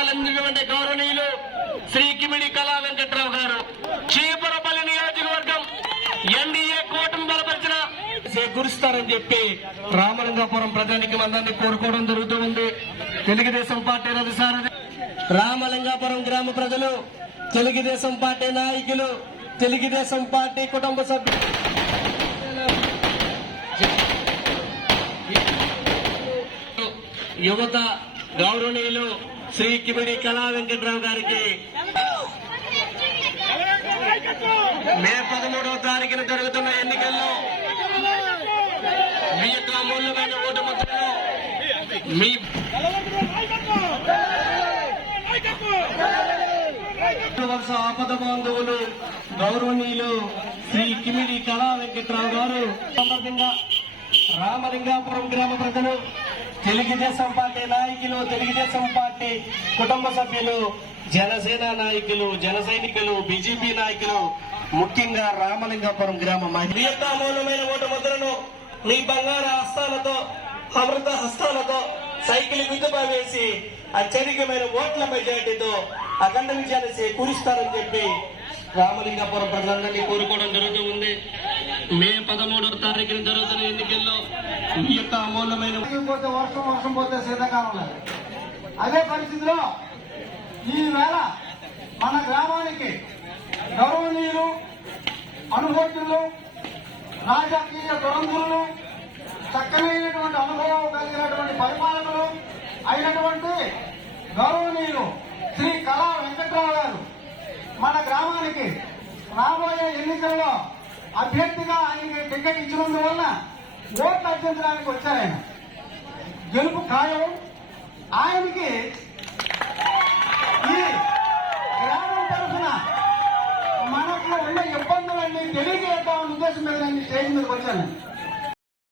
రావాలన్నటువంటి గౌరవనీయులు శ్రీ కిమిడి కళా వెంకట్రావు గారు. చీపురపల్లి నియోజకవర్గం ఎన్డీఏ కూటమి బలపరిచిన గురుస్తారని చెప్పి రామలింగాపురం ప్రజానికి మందాన్ని కోరుకోవడం జరుగుతూ ఉంది. తెలుగుదేశం పార్టీ రథసారథి రామలింగాపురం గ్రామ ప్రజలు తెలుగుదేశం పార్టీ నాయకులు తెలుగుదేశం పార్టీ కుటుంబ సభ్యులు. యువత గౌరవనీయులు శ్రీ కిమిడి కళా వెంకట్రావు గారికి మే పదమూడవ తారీఖున జరుగుతున్న ఎన్నికల్లో మీ యొక్క అమూల్యమైన ఓటు ముద్రను మీ వరుస ఆపద బాంధవులు గౌరవనీయులు శ్రీ కిమిడి కళా వెంకట్రావు గారు సందర్భంగా రామలింగాపురం గ్రామ ప్రజలు తెలుగుదేశం పార్టీ నాయకులు తెలుగుదేశం పార్టీ కుటుంబ సభ్యులు జనసేన నాయకులు జన సైనికులు బీజేపీ నాయకులు ముఖ్యంగా రామలింగాపురం గ్రామ మహిళ. అమూల్యమైన ఓటు ముద్రను నీ బంగారు హస్తాలతో అమృత హస్తాలతో సైకిల్ గుద్దుపై వేసి అత్యధికమైన ఓట్ల మెజార్టీతో అఖండ విజయాన్ని చేకూరుస్తారని చెప్పి రామలింగాపురం ప్రజలందరినీ కోరుకోవడం జరుగుతూ ఉంది. మే పదమూడవ తారీఖున జరుగుతున్న ఎన్నికల్లో ఈ యొక్క అమూల్యమైన పోతే వర్షం వర్షం పోతే శీతాకాలం లేదు. అదే పరిస్థితిలో ఈవేళ మన గ్రామానికి గౌరవనీయులు అనుభూతులు రాజకీయ దురంధులు చక్కనైనటువంటి అనుభవం కలిగినటువంటి పరిపాలకులు అయినటువంటి గౌరవనీయులు శ్రీ కళా వెంకట్రావు గారు మన గ్రామానికి రాబోయే ఎన్నికల్లో అభ్యర్థిగా ఆయనకి టికెట్ ఇచ్చినందువల్ల ఓట్లు అభ్యర్థించడానికి వచ్చారు ఆయన. గెలుపు ఖాయం. ఆయనకి ఈ గ్రామం తరఫున మనకు ఉన్న ఇబ్బందులన్నీ తెలియజేద్దామన్న ఉద్దేశం మీద నేను స్టేజ్ మీదకి వచ్చాను.